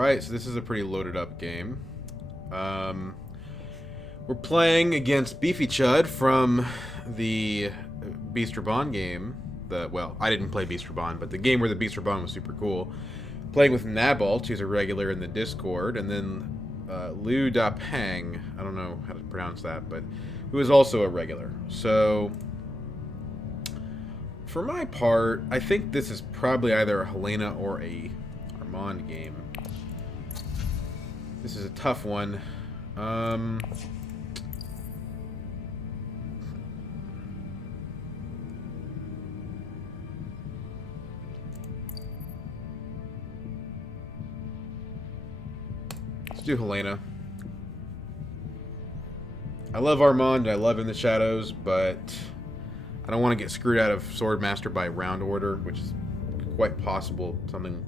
Alright, so this is a pretty loaded up game. We're playing against BeefyChud from the Beast Reborn game. Well, I didn't play Beast Reborn, but the game where the Beast Reborn was super cool. Playing with Nabalt, who's a regular in the Discord, and then Liu Da Peng, I don't know how to pronounce that, but who is also a regular. So, for my part, I think this is probably either a Helena or a Armand game. This is a tough one. Let's do Helena. I love Armand, I love In the Shadows, but I don't want to get screwed out of Swordmaster by round order, which is quite possibly something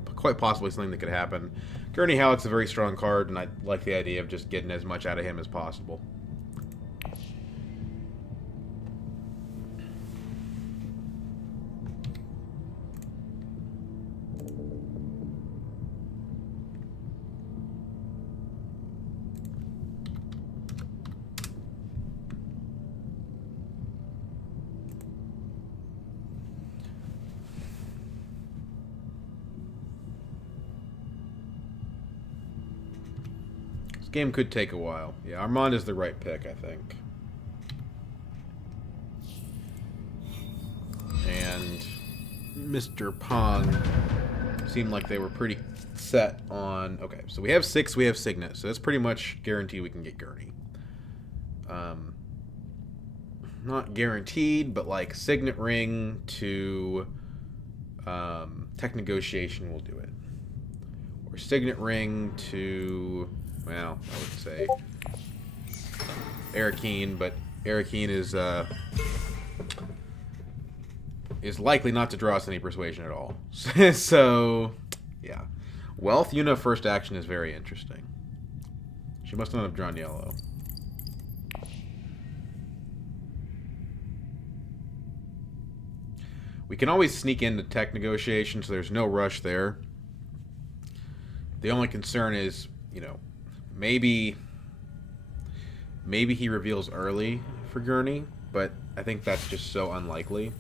that could happen. Gurney Halleck's a very strong card, and I like the idea of just getting as much out of him as possible. Game could take a while. Yeah, Armand is the right pick, I think. And Mr. Pong seemed like they were pretty set on... Okay, so we have 6, we have Signet, so that's pretty much guaranteed we can get Gurney. Not guaranteed, but like Signet Ring to Tech Negotiation will do it. Or Signet Ring to... Well, I would say Arakeen, but Arakeen is likely not to draw us any persuasion at all. So, yeah. Wealth Yuna first action is very interesting. She must not have drawn yellow. We can always sneak into Tech Negotiation, so there's no rush there. The only concern is, you know, maybe he reveals early for Gurney, but I think that's just so unlikely.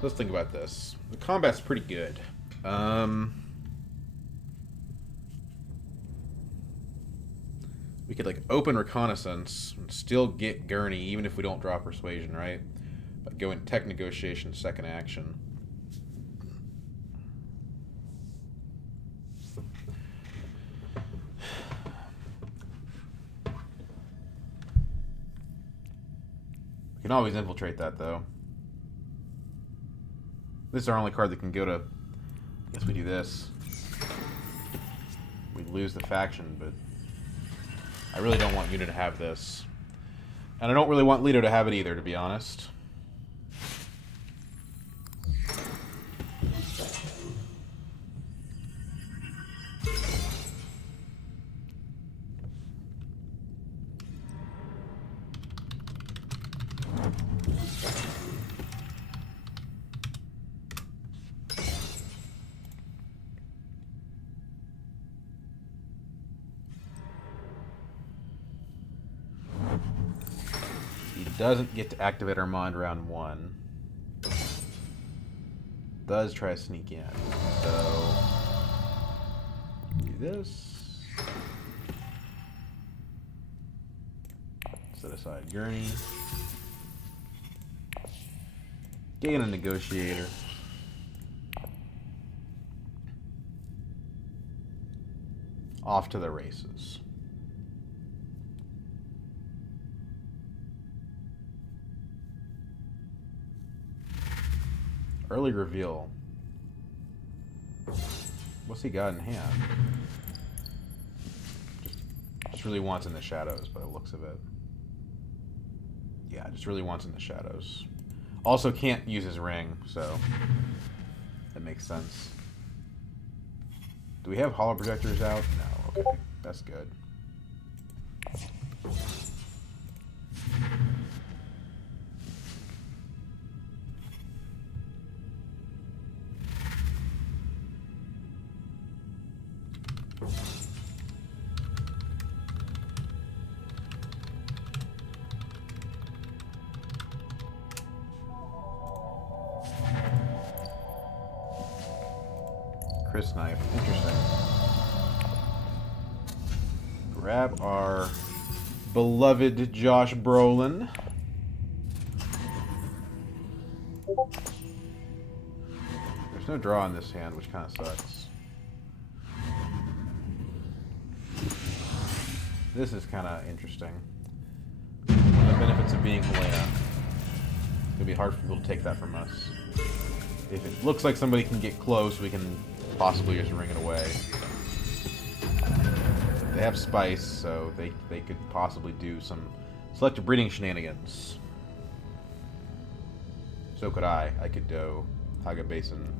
Let's think about this. The combat's pretty good. We could, like, open Reconnaissance and still get Gurney, even if we don't draw Persuasion, right? But go in Tech Negotiation, second action. We can always infiltrate that, though. This is our only card that can go to... I guess we do this. We lose the faction, but... I really don't want Yuna to have this. And I don't really want Leto to have it either, to be honest. Doesn't get to activate Armand round 1. Does try to sneak in. So do this. Set aside Gurney. Gain a Negotiator. Off to the races. Early reveal. What's he got in hand? Just really wants In the Shadows by the looks of it. Yeah, just really wants In the Shadows. Also can't use his ring, so that makes sense. Do we have holo projectors out? No. Okay, that's good. Chris knife. Interesting. Grab our beloved Josh Brolin. There's no draw in this hand, which kind of sucks. This is kind of interesting. The benefits of being Helena. It's going to be hard for people to take that from us. If it looks like somebody can get close, we can possibly just ring it away. They have spice, so they could possibly do some selective breeding shenanigans. So could I. I could do Haga Basin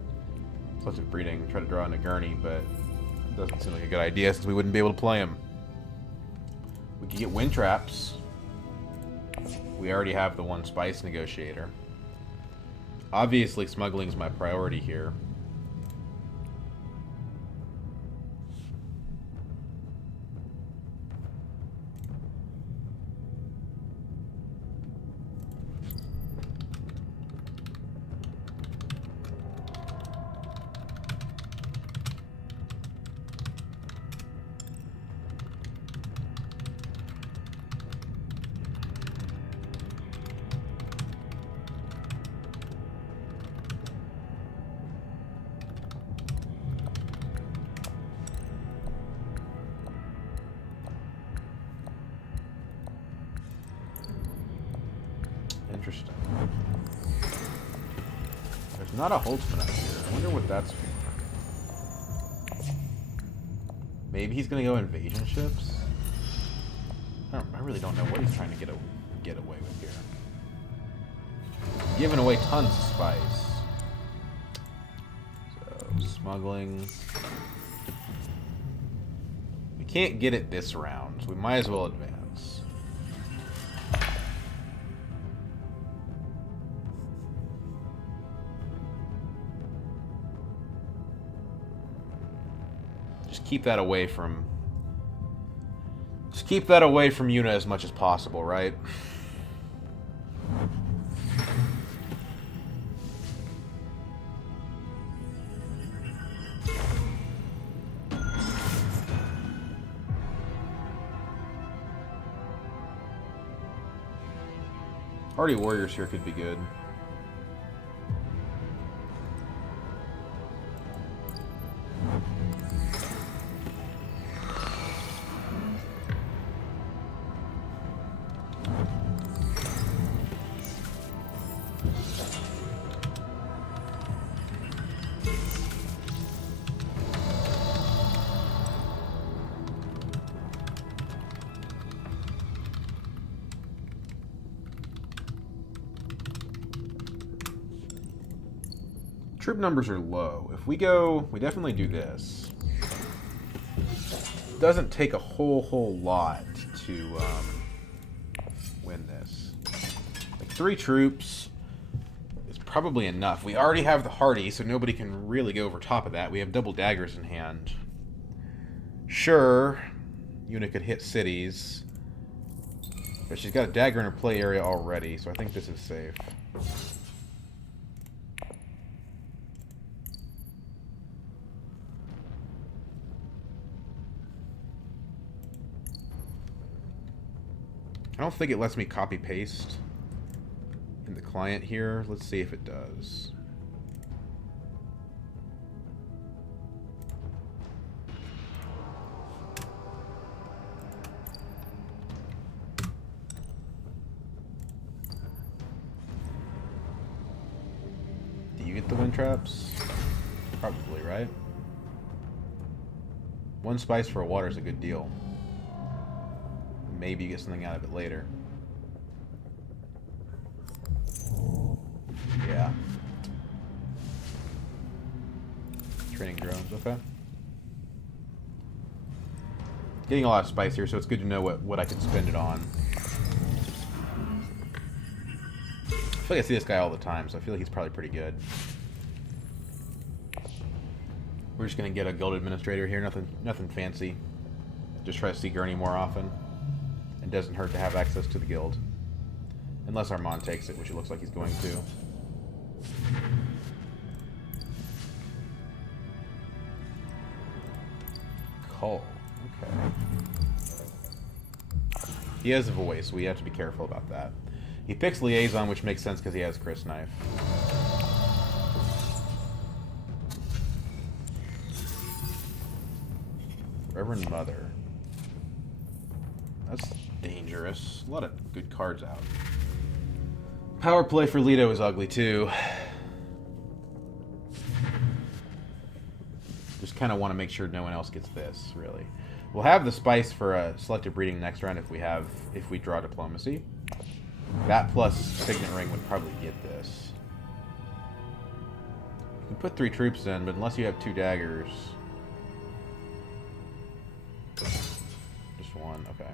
selective breeding, try to draw into Gurney, but it doesn't seem like a good idea since we wouldn't be able to play him. We could get wind traps. We already have the one spice negotiator. Obviously, smuggling's my priority here. Interesting. There's not a Holtzman up here. I wonder what that's for. Maybe he's gonna go invasion ships? I really don't know what he's trying to get away with here. Giving away tons of spice. So, smuggling. We can't get it this round, so we might as well advance. Keep that away from... Just keep that away from Yuna as much as possible, right? Hardy Warriors here could be good. Troop numbers are low. If we go, we definitely do this. It doesn't take a whole lot to win this. Like 3 troops is probably enough. We already have the Hardy, so nobody can really go over top of that. We have double daggers in hand. Sure, Yuna could hit cities, but she's got a dagger in her play area already, so I think this is safe. I don't think it lets me copy-paste in the client here. Let's see if it does. Do you get the wind traps? Probably, right? 1 spice for a water is a good deal. Maybe you get something out of it later. Yeah. Training drones, okay. Getting a lot of spice here, so it's good to know what I can spend it on. I feel like I see this guy all the time, so I feel like he's probably pretty good. We're just gonna get a guild administrator here, nothing fancy. Just try to see Gurney more often. It doesn't hurt to have access to the guild. Unless Armand takes it, which it looks like he's going to. Cull. Okay. He has a voice, so we have to be careful about that. He picks Liaison, which makes sense because he has Chris Knife. Reverend Mother. That's dangerous. A lot of good cards out. Power play for Leto is ugly too. Just kind of want to make sure no one else gets this, really. We'll have the spice for selective breeding next round if we draw diplomacy. That plus Signet Ring would probably get this. You can put 3 troops in, but unless you have 2 daggers. Just 1, okay.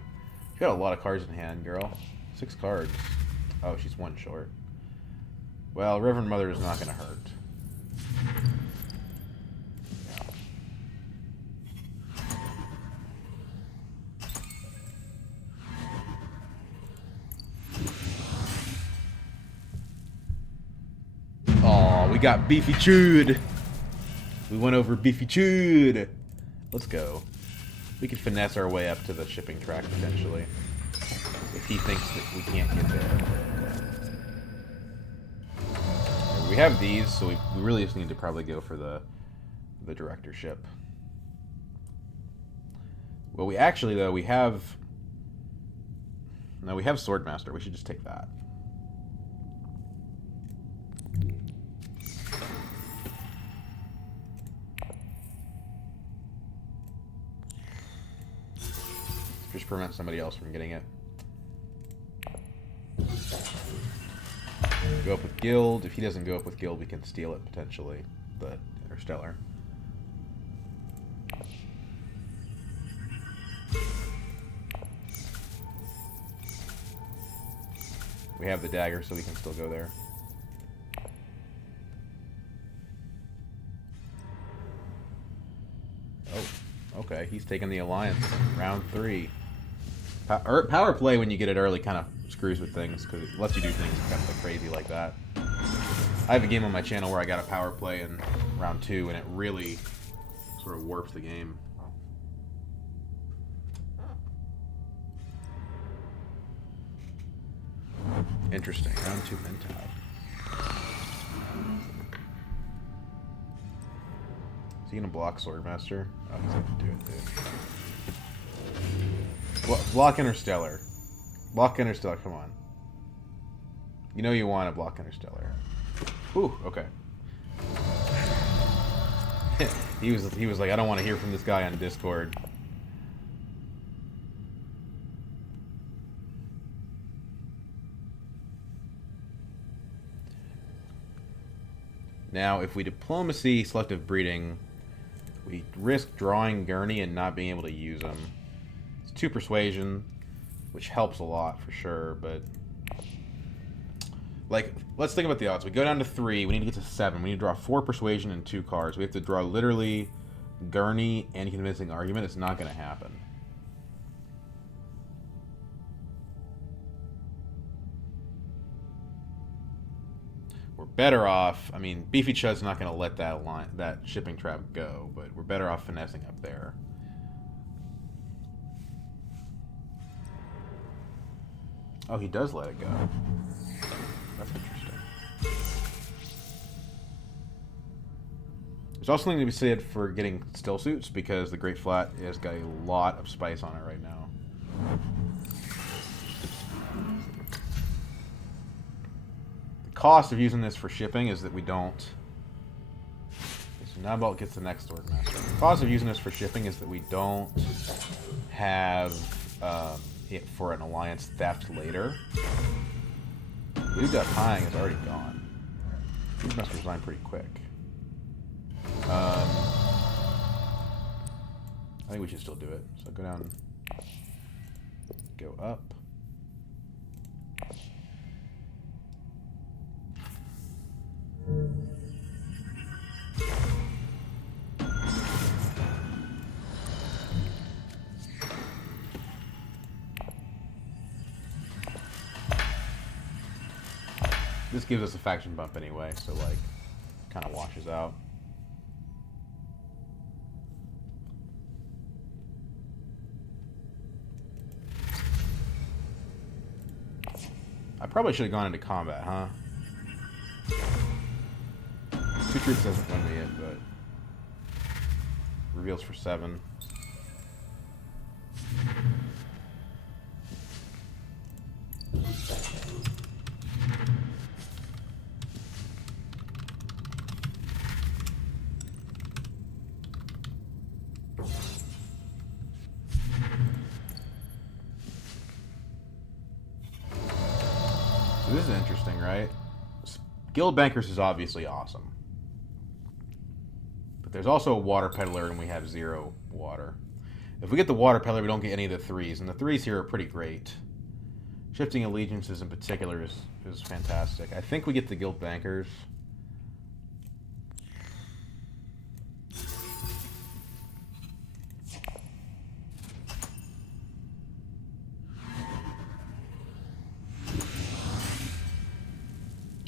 You got a lot of cards in hand, girl. 6 cards. Oh, she's 1 short. Well, Reverend Mother is not going to hurt. Oh, we got BeefyChud. We went over BeefyChud. Let's go. We could finesse our way up to the shipping track potentially. If he thinks that we can't get there. We have these, so we really just need to probably go for the directorship. Well, we actually, though, we have Swordmaster. We should just take that. Just prevent somebody else from getting it. Go up with Guild. If he doesn't go up with Guild, we can steal it potentially. The Interstellar. We have the dagger, so we can still go there. Oh, okay. He's taking the Alliance. Round 3. Power play when you get it early kind of screws with things because it lets you do things kind of like crazy like that. I have a game on my channel where I got a power play in round 2 and it really sort of warps the game. Interesting. Round 2 Mentab. Is he gonna block Swordmaster? Oh, he's gonna do it too. Block Interstellar. Block Interstellar, come on. You know you want to block Interstellar. Ooh, okay. he was like, I don't want to hear from this guy on Discord. Now, if we diplomacy selective breeding, we risk drawing Gurney and not being able to use him. 2 persuasion, which helps a lot for sure, but like, let's think about the odds. We go down to 3, we need to get to 7. We need to draw 4 persuasion and 2 cards. We have to draw literally Gurney and convincing argument. It's not going to happen. We're better off. I mean, BeefyChud's not going to let that shipping trap go, but we're better off finessing up there. Oh, he does let it go. That's interesting. There's also something to be said for getting still suits because the Great Flat has got a lot of spice on it right now. The cost of using this for shipping is that we don't. So Nabalt gets the next Swordmaster. The cost of using this for shipping is that we don't have it for an Alliance theft later. Blue.Tying is already gone. These must resign pretty quick. I think we should still do it. So go down, go up. This gives us a faction bump anyway, so like, kind of washes out. I probably should have gone into combat, huh? 2 troops doesn't win me it, but reveals for 7. So this is interesting, right? Guild Bankers is obviously awesome. But there's also a Water Peddler, and we have 0 water. If we get the Water Peddler, we don't get any of the 3s, and the 3s here are pretty great. Shifting Allegiances in particular is fantastic. I think we get the Guild Bankers.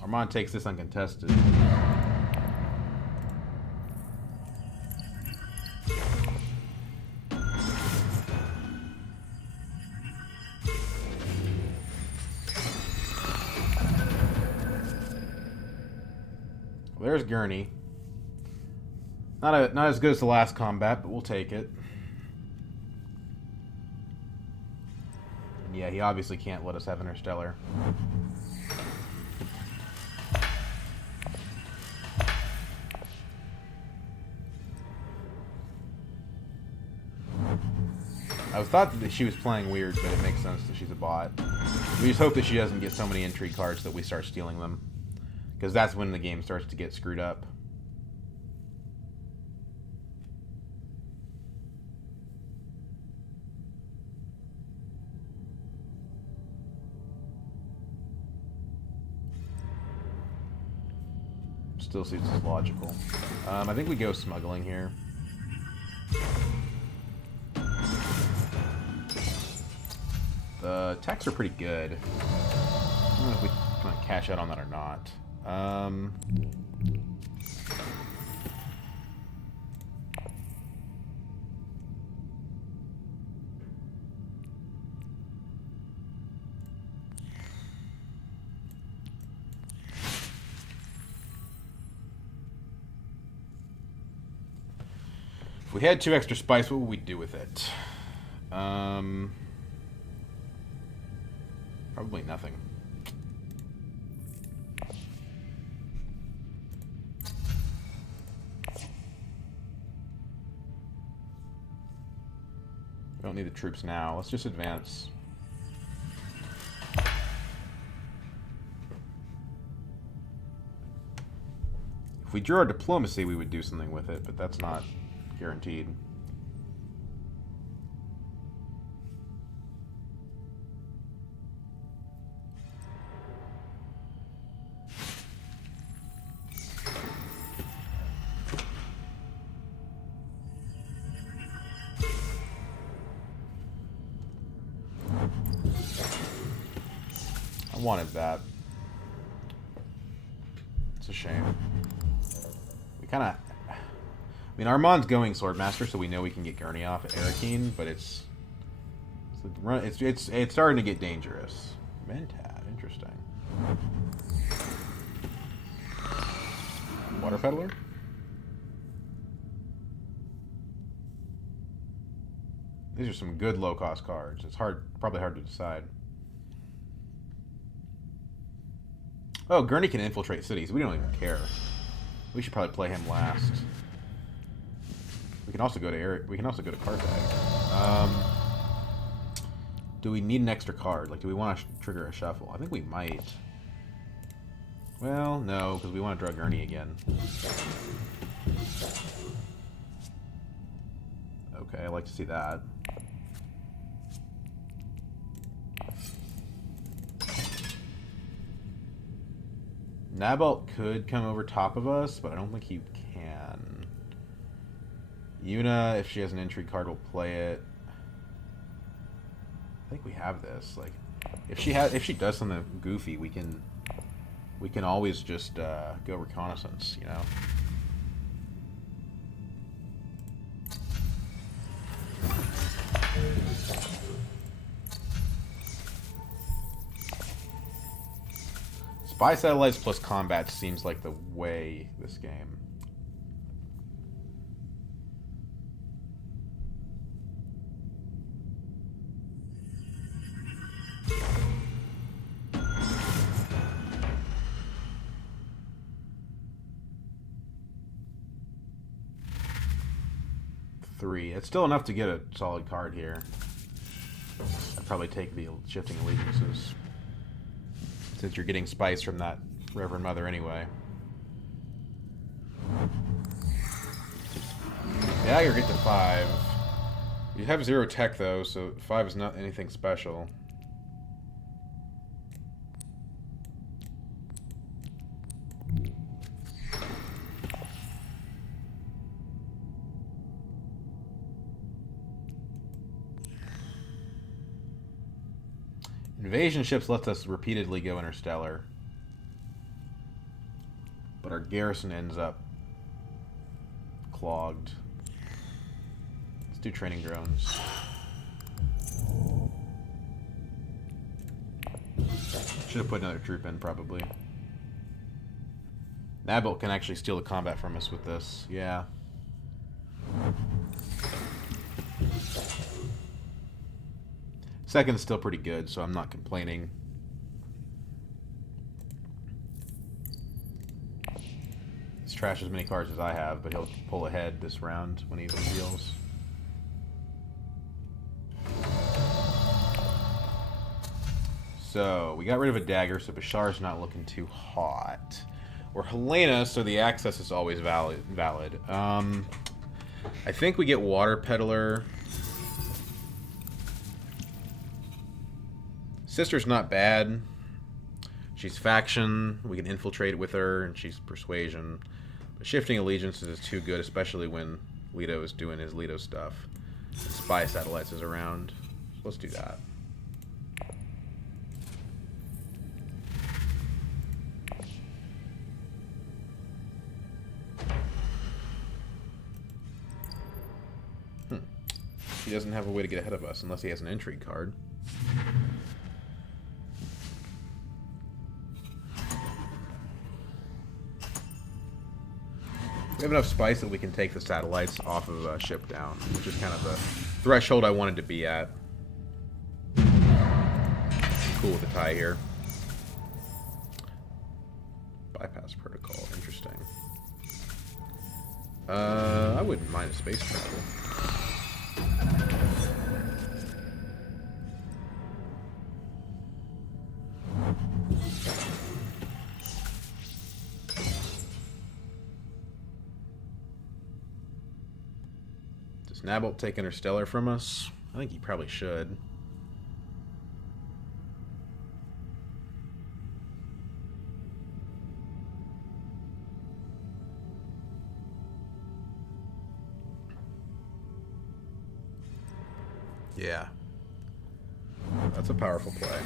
Armand takes this uncontested. There's Gurney. Not as good as the last combat, but we'll take it. And yeah, he obviously can't let us have Interstellar. I thought that she was playing weird, but it makes sense that she's a bot. We just hope that she doesn't get so many intrigue cards that we start stealing them. Because that's when the game starts to get screwed up. Still seems logical. I think we go smuggling here. The techs are pretty good. I don't know if we can cash out on that or not. If we had 2 extra spice, what would we do with it? Probably nothing. We don't need the troops now. Let's just advance. If we drew our diplomacy, we would do something with it, but that's not guaranteed. I wanted that. It's a shame. We kind of... I mean, Armand's going Swordmaster, so we know we can get Gurney off at Arakeen, but it's starting to get dangerous. Mentad, interesting. Water Peddler? These are some good low-cost cards. It's probably hard to decide. Oh, Gurney can infiltrate cities. We don't even care. We should probably play him last. We can also go to Carthage. Do we need an extra card? Like, do we want to trigger a shuffle? I think we might. Well, no, because we want to draw Gurney again. Okay, I like to see that. Nabalt could come over top of us, but I don't think he can. Yuna, if she has an intrigue card, will play it. I think we have this. Like, if she does something goofy, we can always just go reconnaissance, you know. Spy satellites plus combat seems like the way this game. Three. It's still enough to get a solid card here. I'd probably take the shifting allegiances, since you're getting spice from that Reverend Mother anyway. Yeah, you're getting to 5. You have 0 tech though, so 5 is not anything special. Invasion ships lets us repeatedly go interstellar, but our garrison ends up clogged. Let's do training drones. Should have put another troop in, probably. Nabalt can actually steal the combat from us with this. Yeah. Second's still pretty good, so I'm not complaining. He's trashed as many cards as I have, but he'll pull ahead this round when he reveals. So, we got rid of a dagger, so Bashar's not looking too hot. We're Helena, so the access is always valid. I think we get Water Peddler. Sister's not bad. She's faction. We can infiltrate with her, and she's persuasion. But shifting allegiances is too good, especially when Leto is doing his Leto stuff. And Spy Satellites is around. So let's do that. He doesn't have a way to get ahead of us unless he has an intrigue card. We have enough spice that we can take the satellites off of a ship down, which is kind of the threshold I wanted to be at. Cool with the tie here. Bypass protocol, interesting. I wouldn't mind a space travel. Does Nabalt take Interstellar from us? I think he probably should. Yeah. That's a powerful play.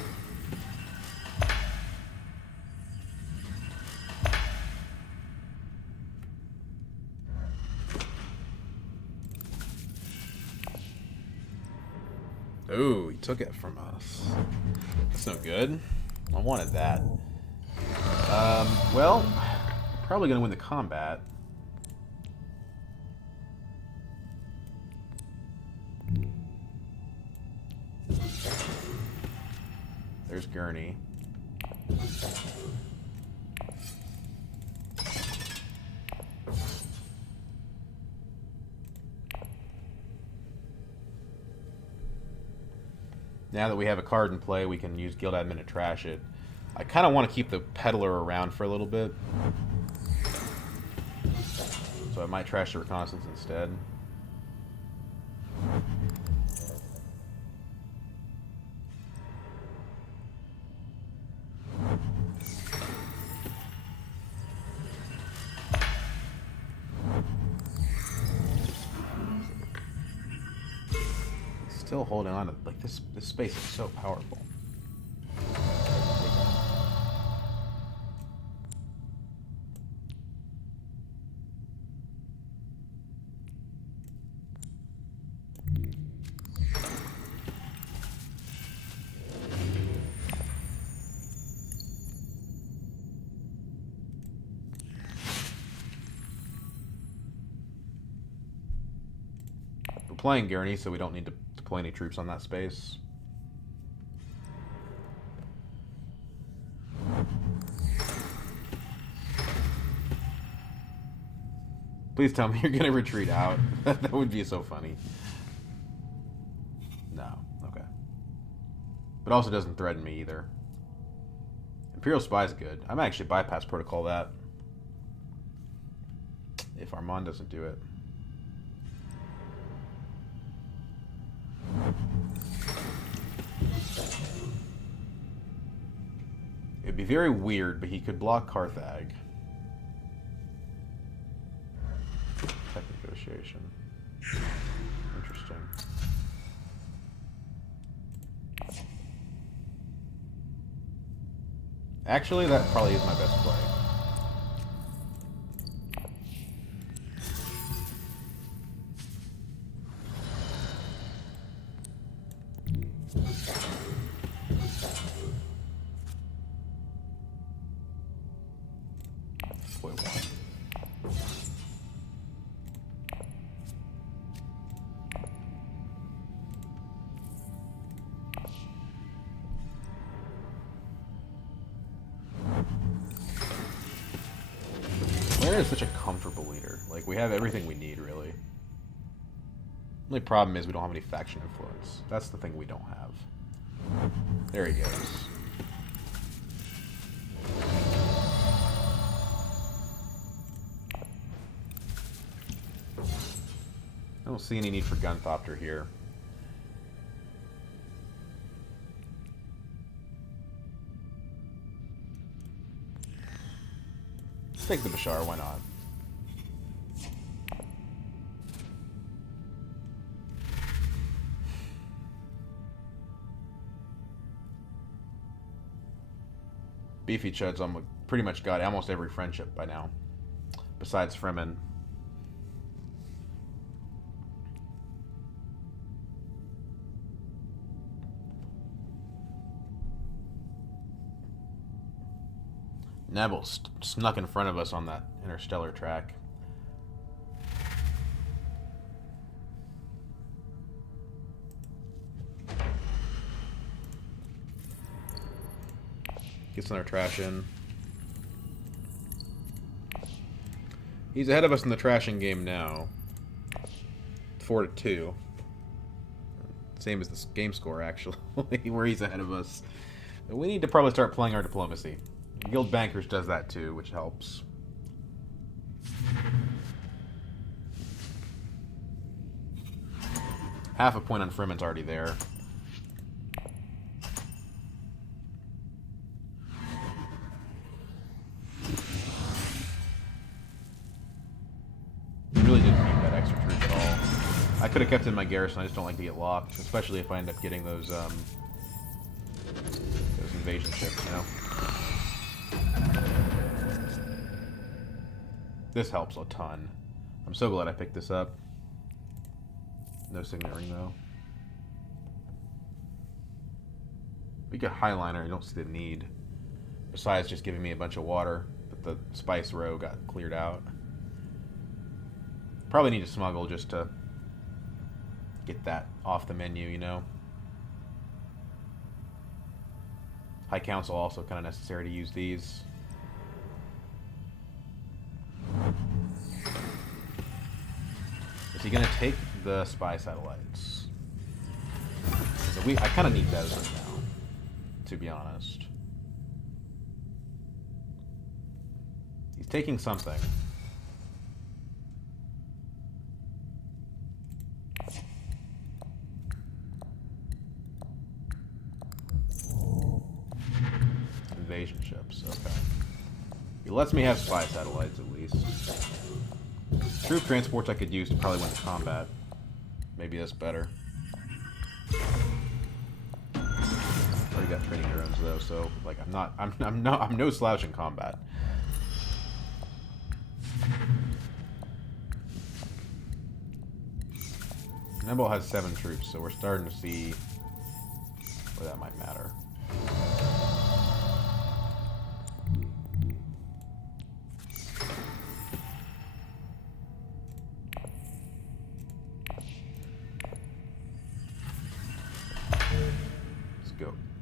Ooh, he took it from us. That's no good. I wanted that. Well, probably gonna win the combat. There's Gurney. Now that we have a card in play, we can use Guild Admin to trash it. I kind of want to keep the Peddler around for a little bit. So I might trash the Reconnaissance instead. Still holding on to, like, this space is so powerful. playing Gurney, so we don't need to deploy any troops on that space. Please tell me you're gonna retreat out. That would be so funny. No, okay. But also doesn't threaten me either. Imperial Spy's good. I might actually bypass protocol that. If Armand doesn't do it. It'd be very weird, but he could block Carthag. Tech negotiation. Interesting. Actually, that probably is my best play. Helena is such a comfortable leader. Like, we have everything we need, really. The only problem is we don't have any faction influence. That's the thing we don't have. There he goes. I don't see any need for Gunthopter here. Take the Bashar, why not? BeefyChud's pretty much got almost every friendship by now. Besides Fremen. Nabalt snuck in front of us on that interstellar track. Gets another trash in. He's ahead of us in the trashing game now. 4-2. Same as this game score, actually, where he's ahead of us. But we need to probably start playing our diplomacy. Guild Bankers does that too, which helps. Half a point on Fremen's already there. Really didn't need that extra troop at all. I could have kept it in my garrison, I just don't like to get locked, especially if I end up getting those invasion ships, you know? This helps a ton. I'm so glad I picked this up. No signet ring, though. We get Highliner, I don't see the need. Besides just giving me a bunch of water. But the spice row got cleared out. Probably need to smuggle just to get that off the menu, you know? High Council also kind of necessary to use these. Is he going to take the spy satellites? I kind of need those right now, to be honest. He's taking something. Invasion ships, okay. He lets me have spy satellites at least. Troop transports I could use to probably win the combat. Maybe that's better. Already got training drones though, so like I'm no slouch in combat. Nabalt has 7 troops, so we're starting to see where that might matter.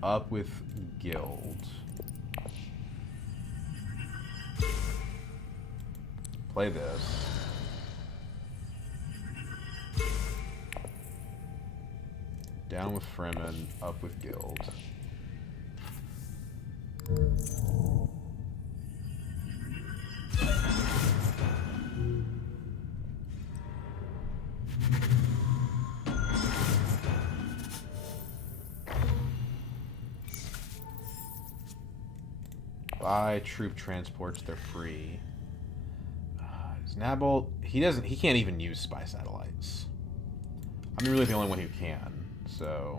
up with guild. Play this. Down with Fremen, up with guild. Buy troop transports, they're free. Is Nabalt, he can't even use spy satellites. I'm really the only one who can, so.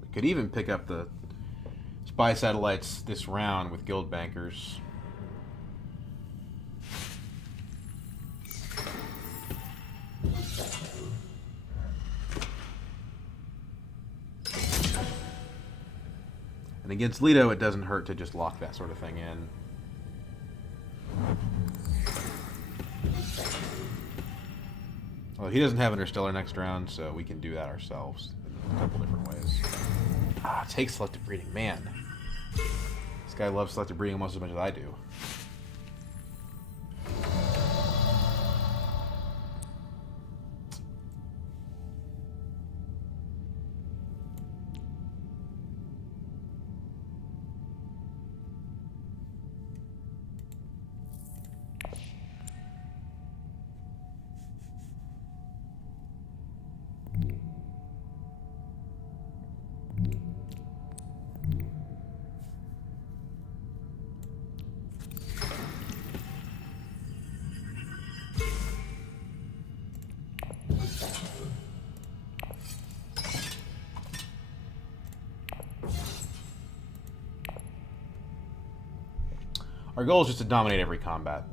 We could even pick up the spy satellites this round with guild bankers. And against Leto, it doesn't hurt to just lock that sort of thing in. Well, he doesn't have Interstellar next round, so we can do that ourselves in a couple different ways. Take selective breeding. Man, this guy loves selective breeding almost as much as I do. Our goal is just to dominate every combat.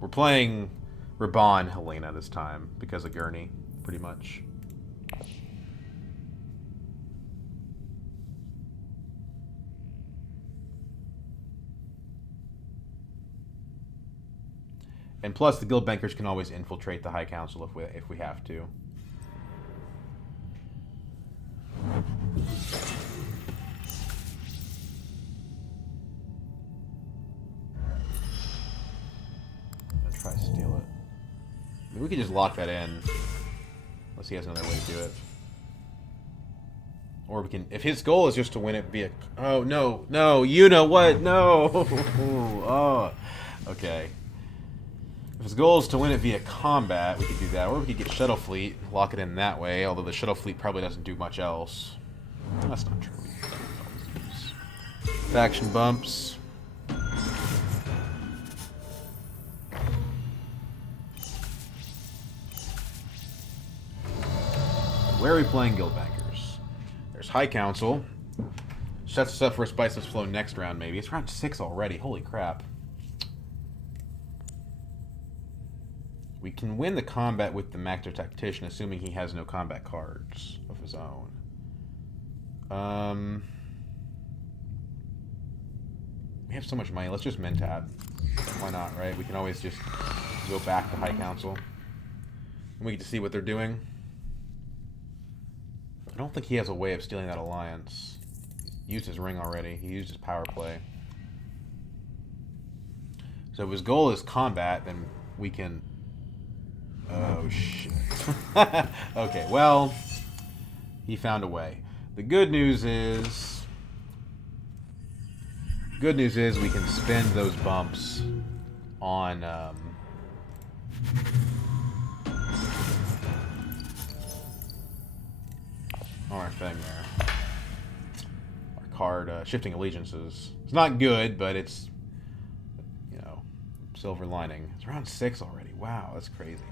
We're playing Raban Helena this time because of Gurney, pretty much. And plus, the guild bankers can always infiltrate the High Council if we have to. Try to steal it. I mean, we could just lock that in. Unless he has another way to do it. Or we can... If his goal is just to win it via... Oh, no. No. You know what? No. Oh. Okay. If his goal is to win it via combat, we could do that. Or we could get Shuttle Fleet, lock it in that way. Although the Shuttle Fleet probably doesn't do much else. That's not true. Faction bumps. Where are we playing guild bankers? There's High Council. Sets us up for a Spiceless Flow next round, maybe. It's round 6 already. Holy crap. We can win the combat with the Master Tactician, assuming he has no combat cards of his own. We have so much money. Let's just Mentat. Why not, right? We can always just go back to High Council. And we get to see what they're doing. I don't think he has a way of stealing that alliance. He used his ring already. He used his power play. So if his goal is combat, then we can... Oh, shit. Okay, well, he found a way. The good news is... Good news is we can spend those bumps on... on our thing there. Our card, Shifting Allegiances. It's not good, but it's, you know, silver lining. It's round 6 already. Wow, that's crazy.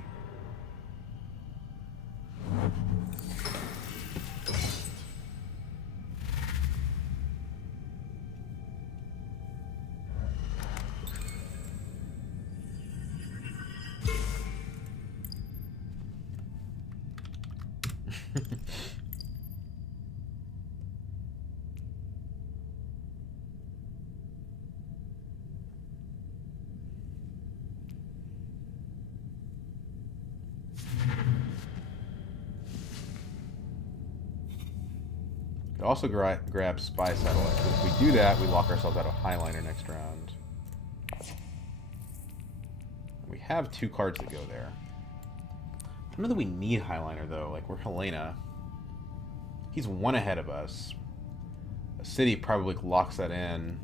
also grab spy satellites. But if we do that, we lock ourselves out of Highliner next round. We have 2 cards that go there. I don't know that we need Highliner, though. Like, we're Helena. He's 1 ahead of us. A city probably locks that in.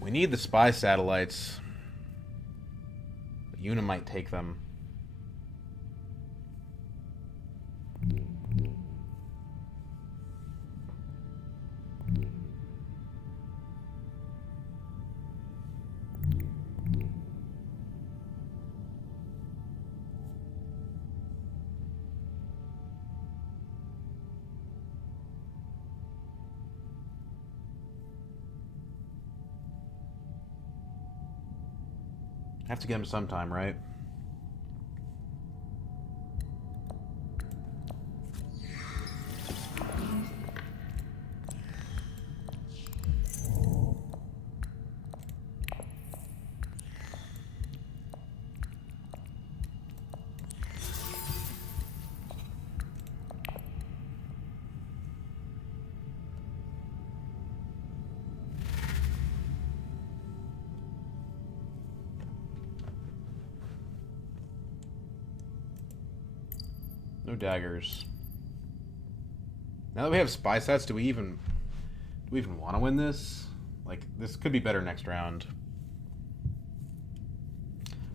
We need the spy satellites. Una might take them. Have to get him sometime, right? No daggers. Now that we have spy sets, do we even want to win this? Like, this could be better next round.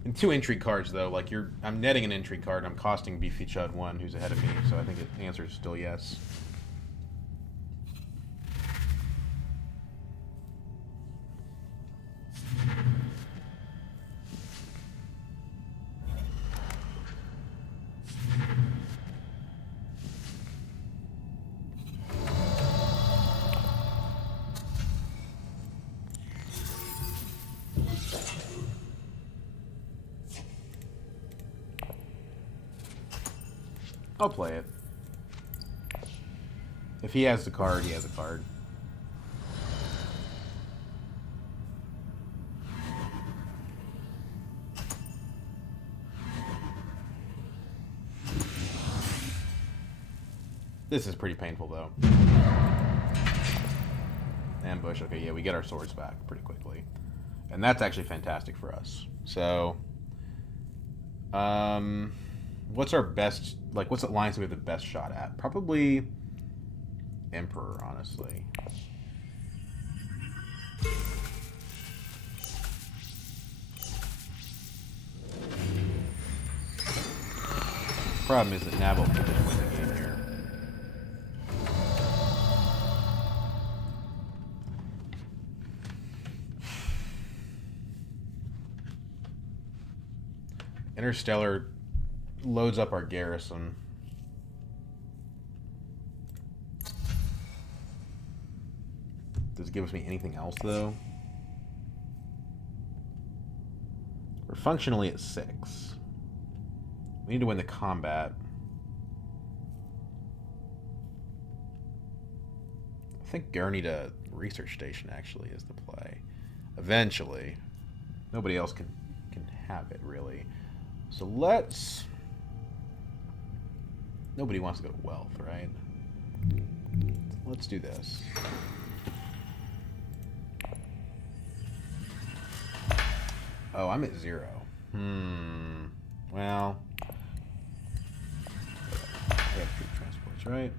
And 2 intrigue cards, though. Like, I'm netting an intrigue card. I'm costing BeefyChud 1, who's ahead of me. So I think the answer is still yes. I'll play it. If he has the card, he has a card. This is pretty painful, though. Ambush. Okay, yeah, we get our swords back pretty quickly. And that's actually fantastic for us. So, what's our best, like, what's alliance we have the best shot at? Probably Emperor, honestly. Problem is that Nabalt can just win the game here. Interstellar loads up our garrison. Does it give me anything else, though? We're functionally at 6. We need to win the combat. I think Gurney to research station actually is the play. Eventually. Nobody else can have it, really. So let's... Nobody wants to go to wealth, right? Let's do this. Oh, I'm at 0. Well... We have troop transports, right?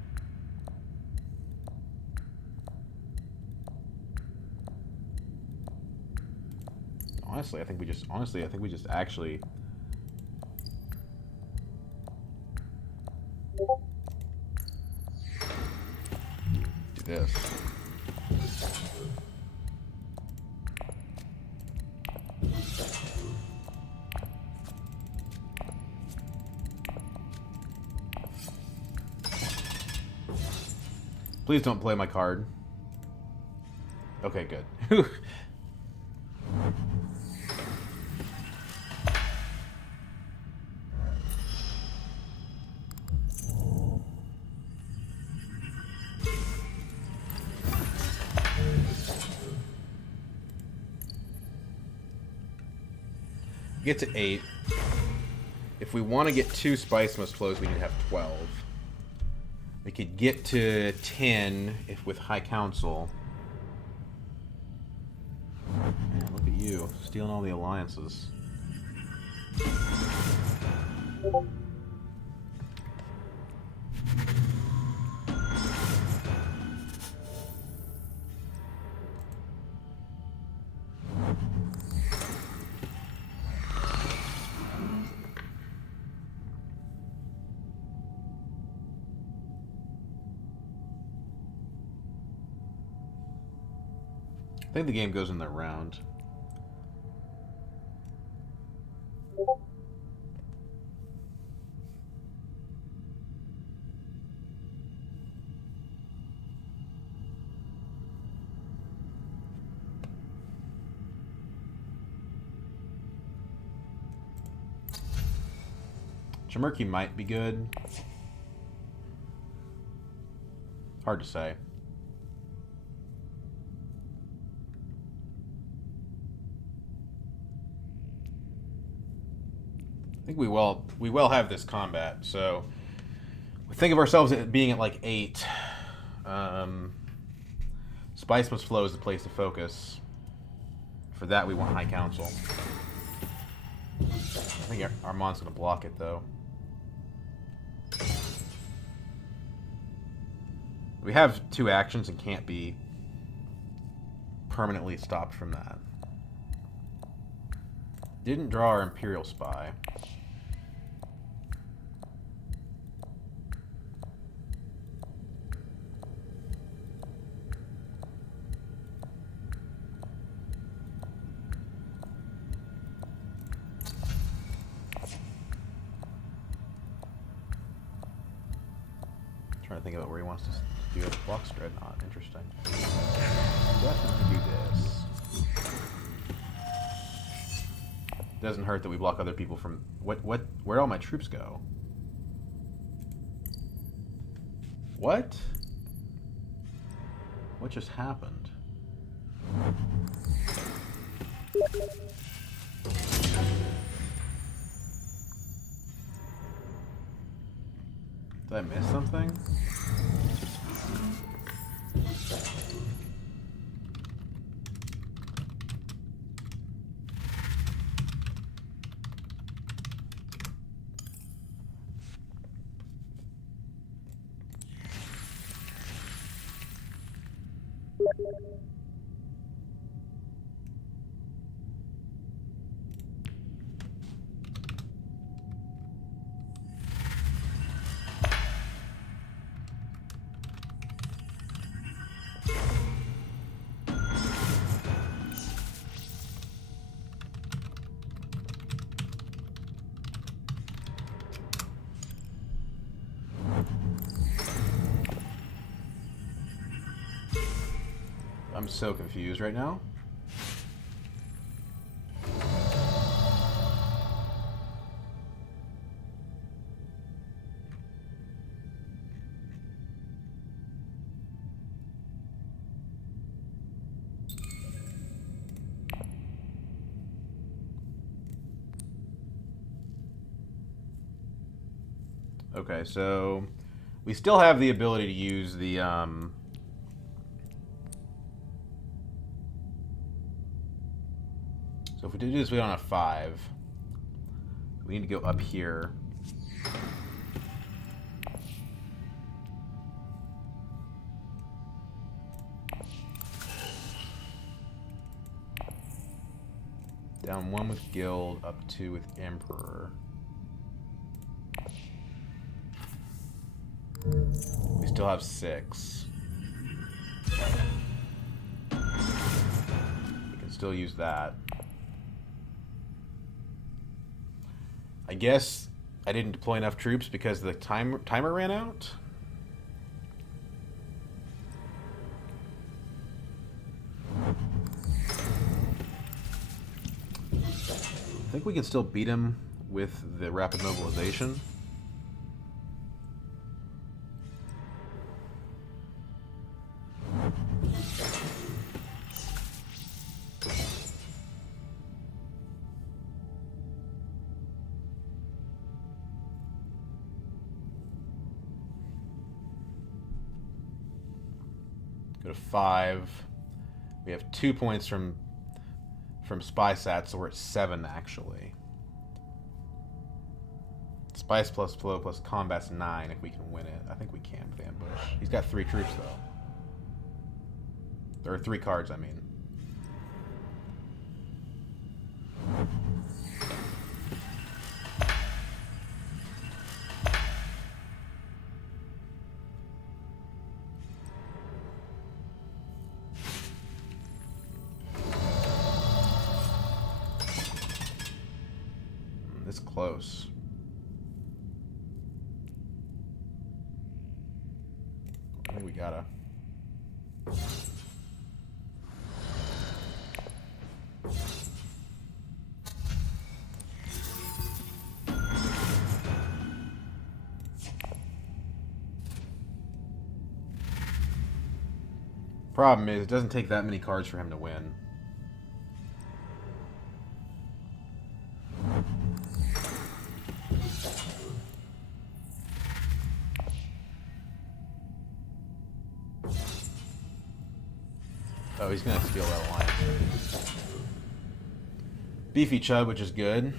Honestly, I think we just actually do this. Please don't play my card. Okay, good. get to 8. If we want to get 2 spice must flows, we need to have 12. We could get to 10 if with High Council. Man, look at you, stealing all the alliances. I think the game goes in that round. Jamerky might be good. Hard to say. I think we well have this combat, so we think of ourselves as being at like 8. Spice must flow is the place to focus. For that, we want High Council. I think Armand's gonna block it though. We have 2 actions and can't be permanently stopped from that. Didn't draw our Imperial Spy. Trying to think about where he wants to do a Flux Dreadnought. Interesting. Definitely do this. Doesn't hurt that we block other people from... Where'd all my troops go? What? What just happened? Did I miss something? I'm so confused right now. Okay, so we still have the ability to use the so if we do this, we don't have 5. We need to go up here. Down 1 with Guild, up 2 with Emperor. We still have 6. We can still use that. I guess I didn't deploy enough troops because the timer ran out. I think we can still beat him with the rapid mobilization. Go to 5. We have 2 points from Spy Sat, so we're at 7 actually. Spice plus flow plus combat's 9 if we can win it. I think we can with ambush. He's got 3 troops though. There are 3 cards, I mean. This close. I think we gotta. Problem is, it doesn't take that many cards for him to win. Oh, he's gonna steal that alliance. BeefyChud, which is good.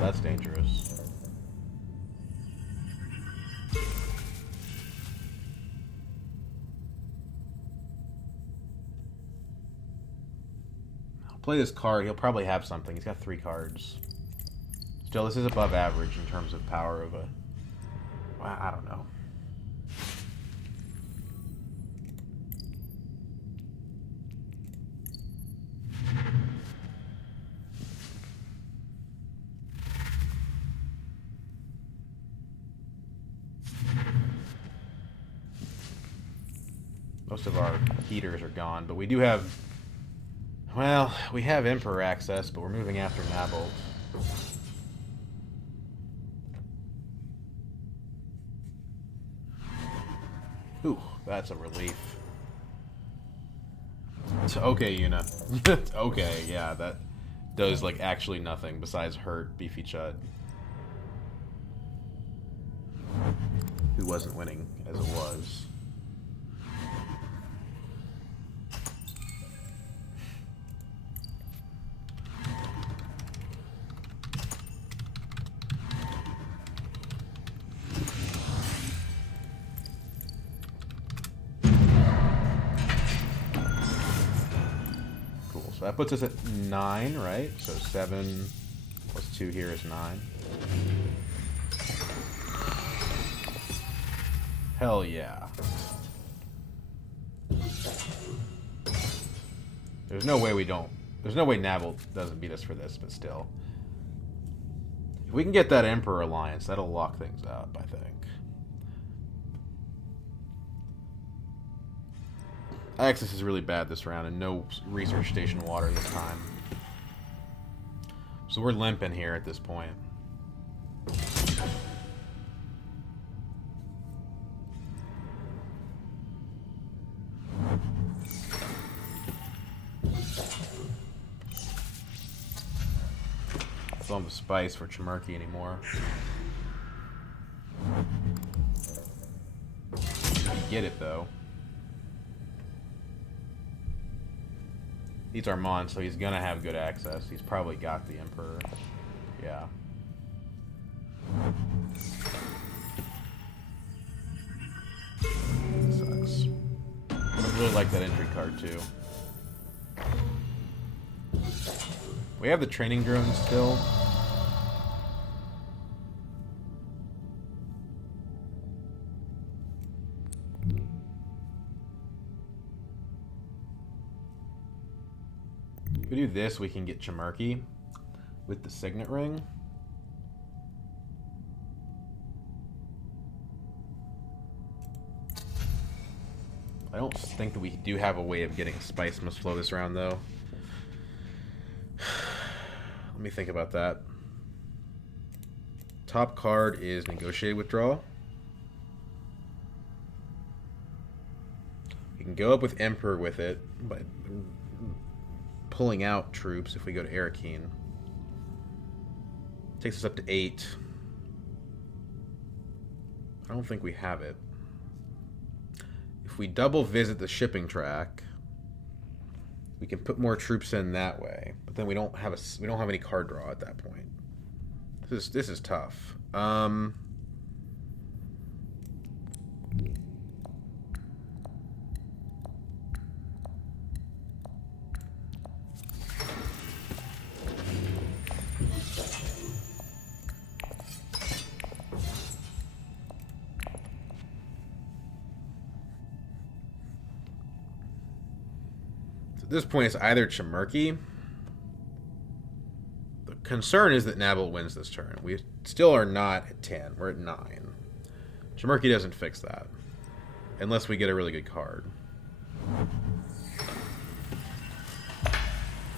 That's dangerous. I'll play this card. He'll probably have something. He's got 3 cards. Still, this is above average in terms of power of a... Well, I don't know. Most of our heaters are gone, but we do have... Well, we have Emperor access, but we're moving after Nabalt. Ooh, that's a relief. Okay, Yuna. Okay, yeah, that does, like, actually nothing besides hurt BeefyChud. Who wasn't winning, as it was. So that puts us at 9, right? So 7 plus 2 here is 9. Hell yeah. There's no way we don't. There's no way Nabalt doesn't beat us for this, but still. If we can get that Emperor Alliance, that'll lock things up, I think. Access is really bad this round, and no research station water this time. So we're limping here at this point. Don't have spice for Chimerky anymore. You get it though. He's Armand, so he's gonna have good access. He's probably got the Emperor. Yeah. Sucks. I really like that entry card too. We have the training drones still. If we do this, we can get Chimerky with the Signet Ring. I don't think that we do have a way of getting Spice must flow this round, though. Let me think about that. Top card is Negotiate Withdrawal. can go up with Emperor with it, but pulling out troops if we go to Arakeen. Takes us up to 8. I don't think we have it. If we double visit the shipping track, we can put more troops in that way. But then we don't have any card draw at that point. This is tough. At this point, it's either Chimurky. The concern is that Nabalt wins this turn. We still are not at 10. We're at 9. Chimurky doesn't fix that. Unless we get a really good card.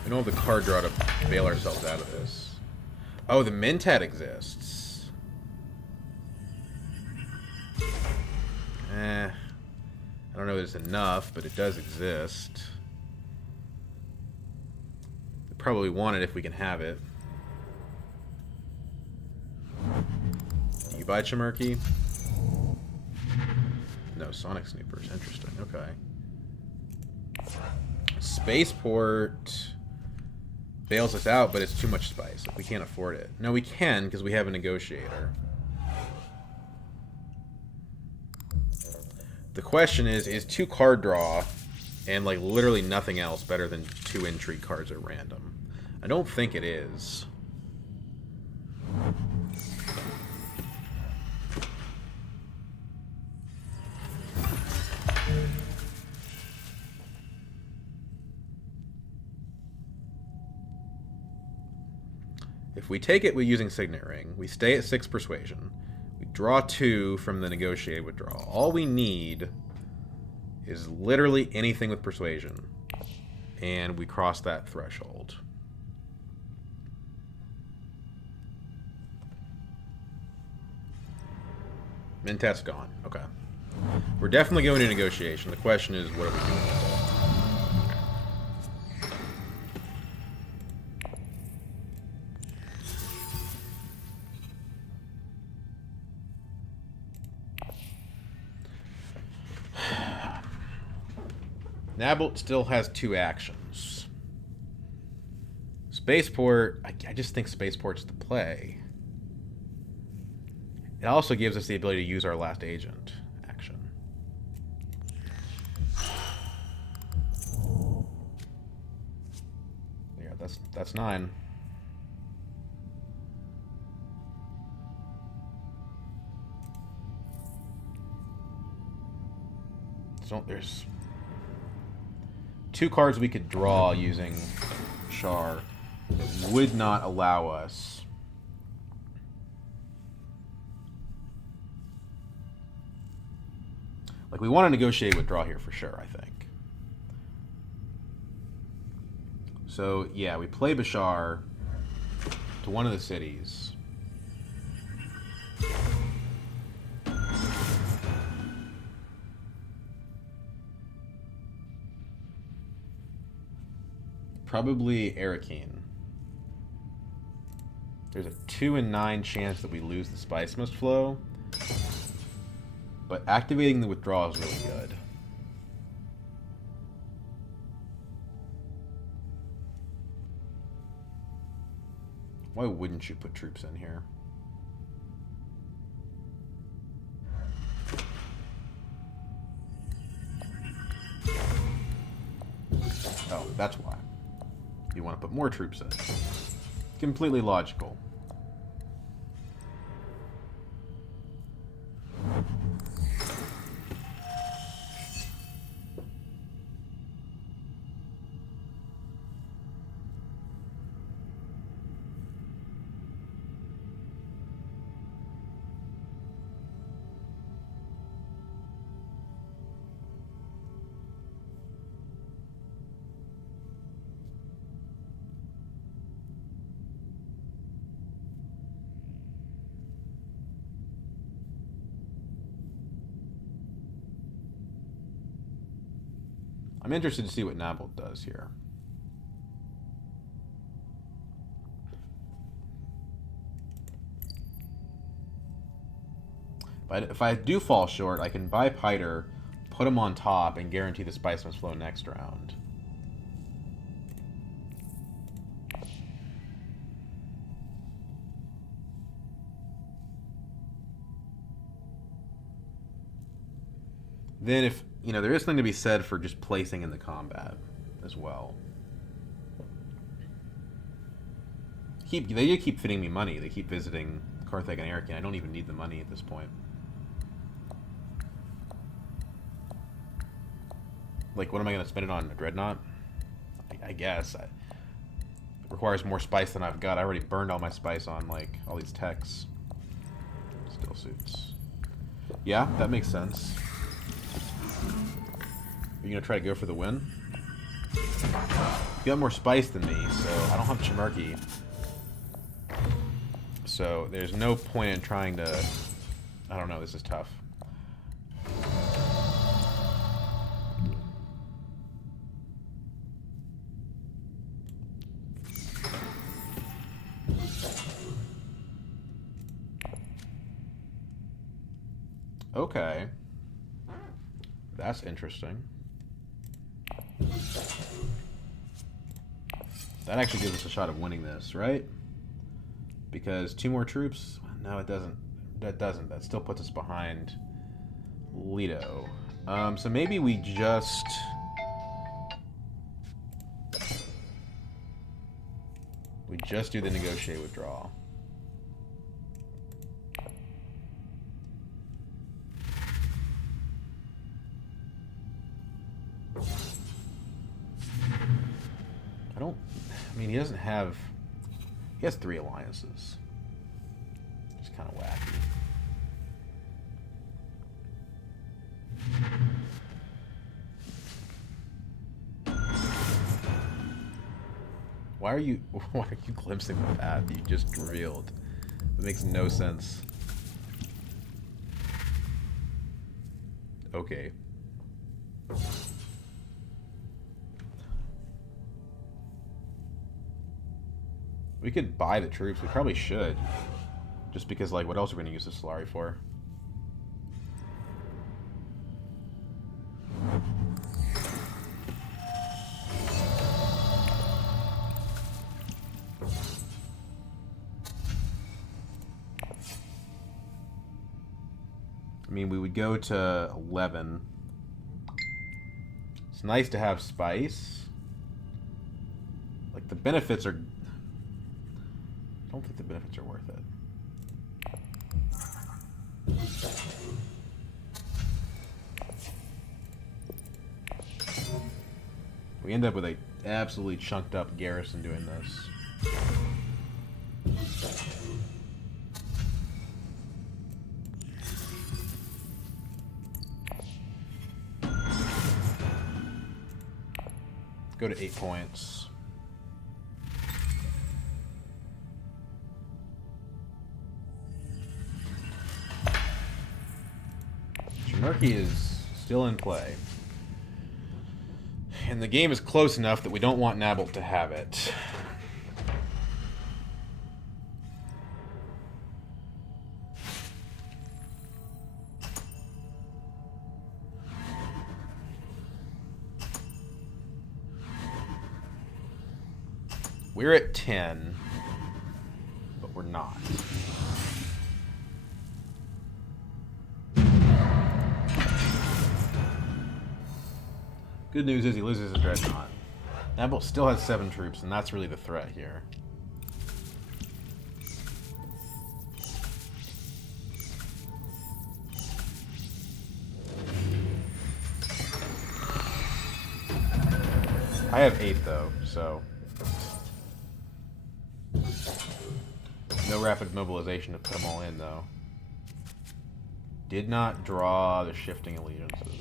We don't have the card draw to bail ourselves out of this. Oh, the Mentat exists. I don't know if it's enough, but it does exist. Probably want it if we can have it. Do you buy Chimurky? No, Sonic Snoopers. Interesting. Okay. Spaceport bails us out, but it's too much spice. Like, we can't afford it. No, we can, because we have a negotiator. The question is 2 card draw and, like, literally nothing else better than 2 intrigue cards at random? I don't think it is. If we take it with using Signet Ring, we stay at 6 persuasion. We draw 2 from the negotiated withdrawal. All we need is literally anything with persuasion. And we cross that threshold. Mentat's gone. Okay. We're definitely going to negotiation. The question is, what are we doing? Nabalt still has 2 actions. Spaceport, I just think Spaceport's the play. It also gives us the ability to use our last agent action. Yeah, that's 9. So there's 2 cards we could draw using Char that would not allow us. Like, we want to negotiate withdraw here for sure, I think. So, yeah, we play Bashar to one of the cities. Probably Arakeen. There's a 2 in 9 chance that we lose the Spice Must Flow. But activating the withdrawal is really good. Why wouldn't you put troops in here? Oh, that's why. You want to put more troops in. Completely logical. I'm interested to see what Nabalt does here. But if I do fall short, I can buy Piter, put him on top, and guarantee the spice must flow next round. Then if, you know, there is something to be said for just placing in the combat as well. They do keep fitting me money. They keep visiting Carthage and Eric, and I don't even need the money at this point. Like, what am I going to spend it on? A Dreadnought? I guess. It requires more spice than I've got. I already burned all my spice on, like, all these techs. Still suits. Yeah, that makes sense. Are you going to try to go for the win? You got more spice than me, so I don't have Chimerky. So there's no point in trying to... I don't know, this is tough. Okay. That's interesting. That actually gives us a shot of winning this, right? Because 2 more troops? No, it doesn't. That doesn't. That still puts us behind Leto. So maybe we just... We just do the negotiate withdrawal. I mean, he doesn't have... He has 3 alliances. It's kind of wacky. Why are you glimpsing the path you just revealed? It makes no sense. Okay. We could buy the troops. We probably should. Just because, like, what else are we going to use the Solari for? I mean, we would go to 11. It's nice to have spice. Like, the benefits are... I don't think the benefits are worth it. We end up with a absolutely chunked up garrison doing this. Go to 8 points. Murky is still in play. And the game is close enough that we don't want Nabalt to have it. We're at 10, but we're not. Good news is he loses a Dreadnought. Nabalt still has 7 troops, and that's really the threat here. I have 8 though, so no rapid mobilization to put them all in though. Did not draw the shifting allegiances.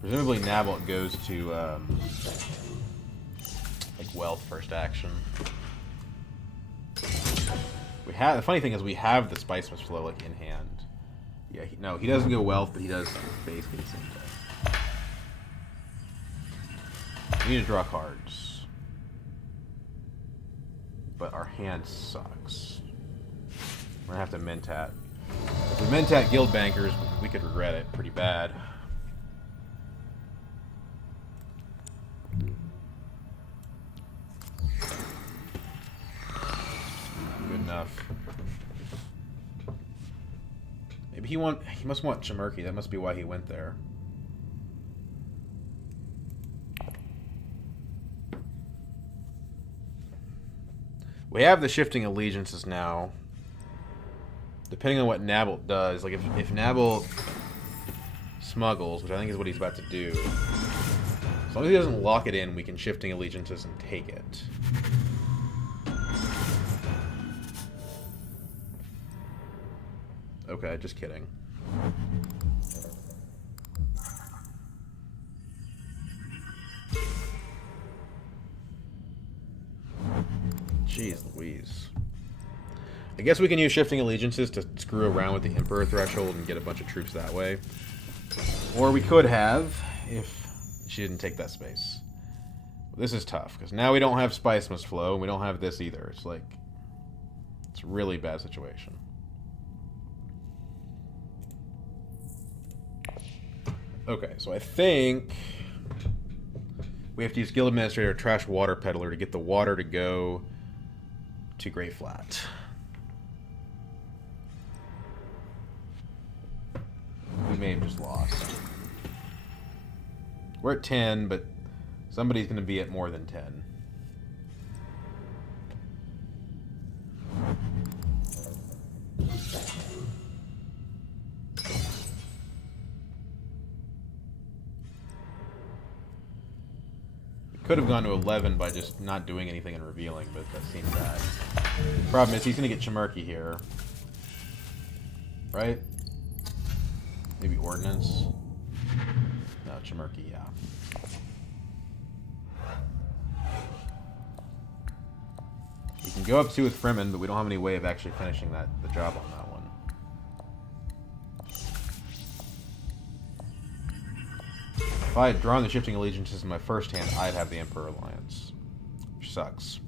Presumably Nabalt goes to like wealth first action. We have the funny thing is we have the spice must flow like in hand. Yeah, no, he doesn't go wealth, but he does base at the same time. We need to draw cards. But our hand sucks. We're gonna have to Mentat. If we Mentat Guild Bankers, we could regret it pretty bad. Good enough. Maybe he must want Chimurky. That must be why he went there. We have the shifting allegiances now. Depending on what Nabalt does, like if Nabalt smuggles, which I think is what he's about to do, as long as he doesn't lock it in, we can shifting allegiances and take it. Okay, just kidding. Jeez Louise. I guess we can use shifting allegiances to screw around with the Emperor threshold and get a bunch of troops that way. Or we could have, if she didn't take that space. This is tough, because now we don't have Spice Must Flow, and we don't have this either. It's like, it's a really bad situation. Okay, so I think we have to use Guild Administrator Trash Water Peddler to get the water to go to Grey Flat. We may have just lost. We're at 10, but somebody's going to be at more than 10. Could have gone to 11 by just not doing anything and revealing, but that seems bad. Problem is, he's going to get Chimurky here. Right? Maybe Ordnance? No, Chimurky, yeah. We can go up 2 with Fremen, but we don't have any way of actually finishing the job on that one. If I had drawn the Shifting Allegiances in my first hand, I'd have the Emperor Alliance. Which sucks.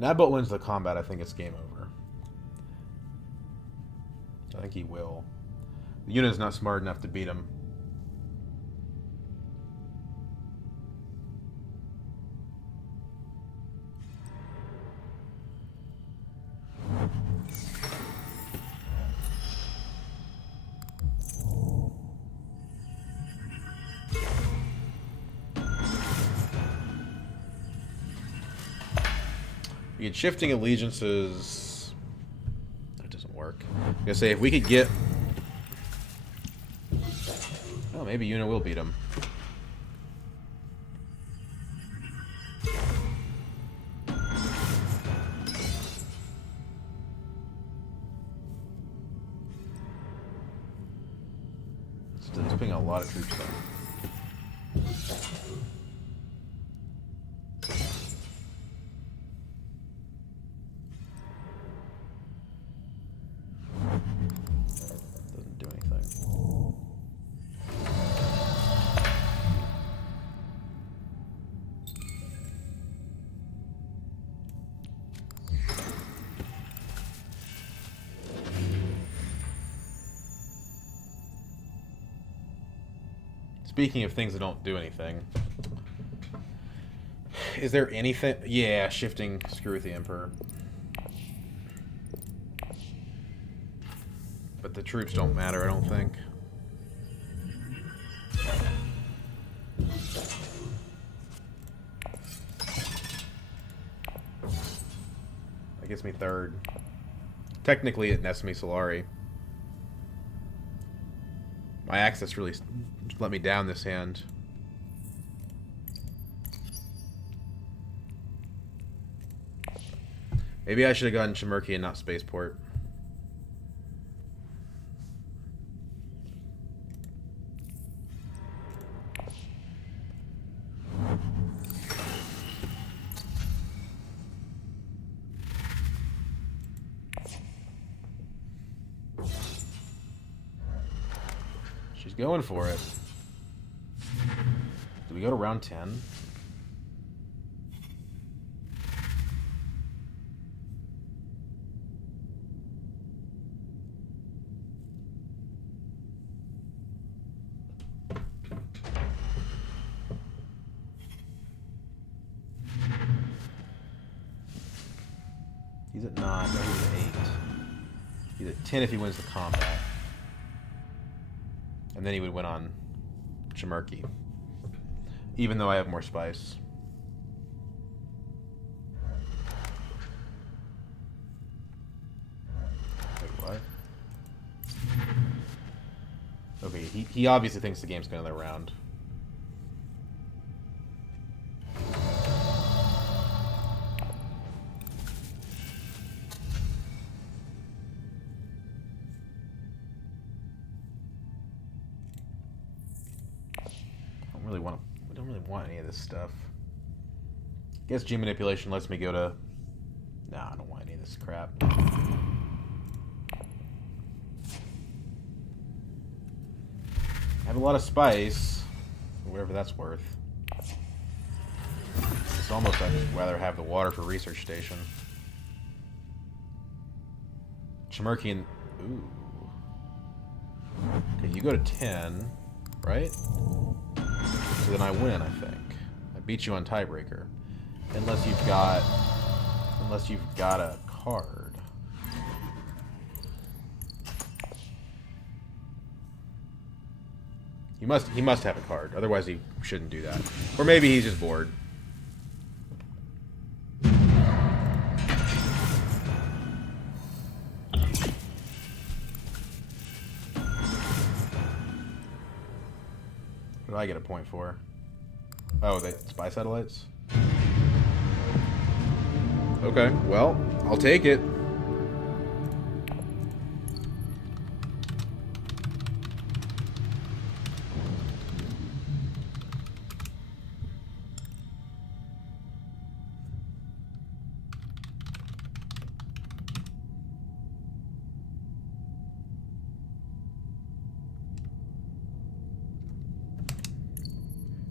Nabalt wins the combat, I think it's game over. I think he will. The unit's not smart enough to beat him. We get shifting allegiances. That doesn't work. I'm gonna say if we could get. Oh, maybe Una will beat him. Still, he's putting a lot of troops though. Speaking of things that don't do anything, is there anything? Yeah, shifting. Screw with the Emperor. But the troops don't matter, I don't think. That gets me third. Technically, it nests me Solari. My access really let me down this hand. Maybe I should have gotten Chimerky and not Spaceport. She's going for it. Do we go to round 10? He's at 9, no, he's at 8. He's at 10 if he wins the combat. And then he would win on Chimerky. Even though I have more spice. Wait, what? Okay, he obviously thinks the game's going to another round. I don't really want any of this stuff. I guess G manipulation lets me go to... Nah, I don't want any of this crap. I have a lot of spice, whatever that's worth. It's almost I'd just rather have the water for research station. Chimerky and... Ooh. Okay, you go to 10, right? So then I win, I think. I beat you on tiebreaker. Unless you've got a card. He must have a card, otherwise he shouldn't do that. Or maybe he's just bored. What did I get a point for? Oh, they spy satellites? Okay, well, I'll take it.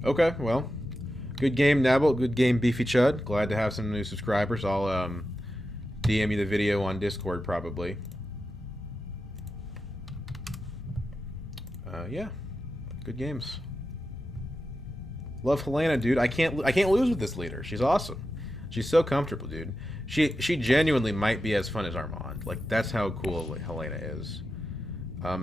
Okay, well, good game, Nabalt. Good game, BeefyChud. Glad to have some new subscribers. I'll DM you the video on Discord probably. Yeah, good games. Love Helena, dude. I can't lose with this leader. She's awesome. She's so comfortable, dude. She genuinely might be as fun as Armand. Like, that's how cool Helena is.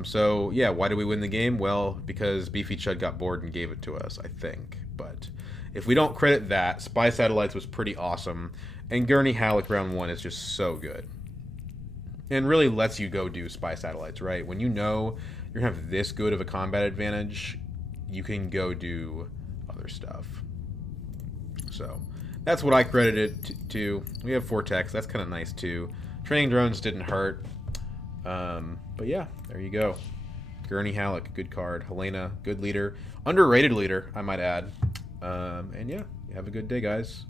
So, yeah, why did we win the game? Well, because BeefyChud got bored and gave it to us, I think. But if we don't credit that, Spy Satellites was pretty awesome. And Gurney Halleck round 1 is just so good. And really lets you go do Spy Satellites, right? When you know you're going to have this good of a combat advantage, you can go do other stuff. So, that's what I credit it to. We have Vortex. That's kind of nice, too. Training drones didn't hurt. But yeah, there you go. Gurney Halleck, good card. Helena, good leader. Underrated leader, I might add. And yeah, have a good day, guys.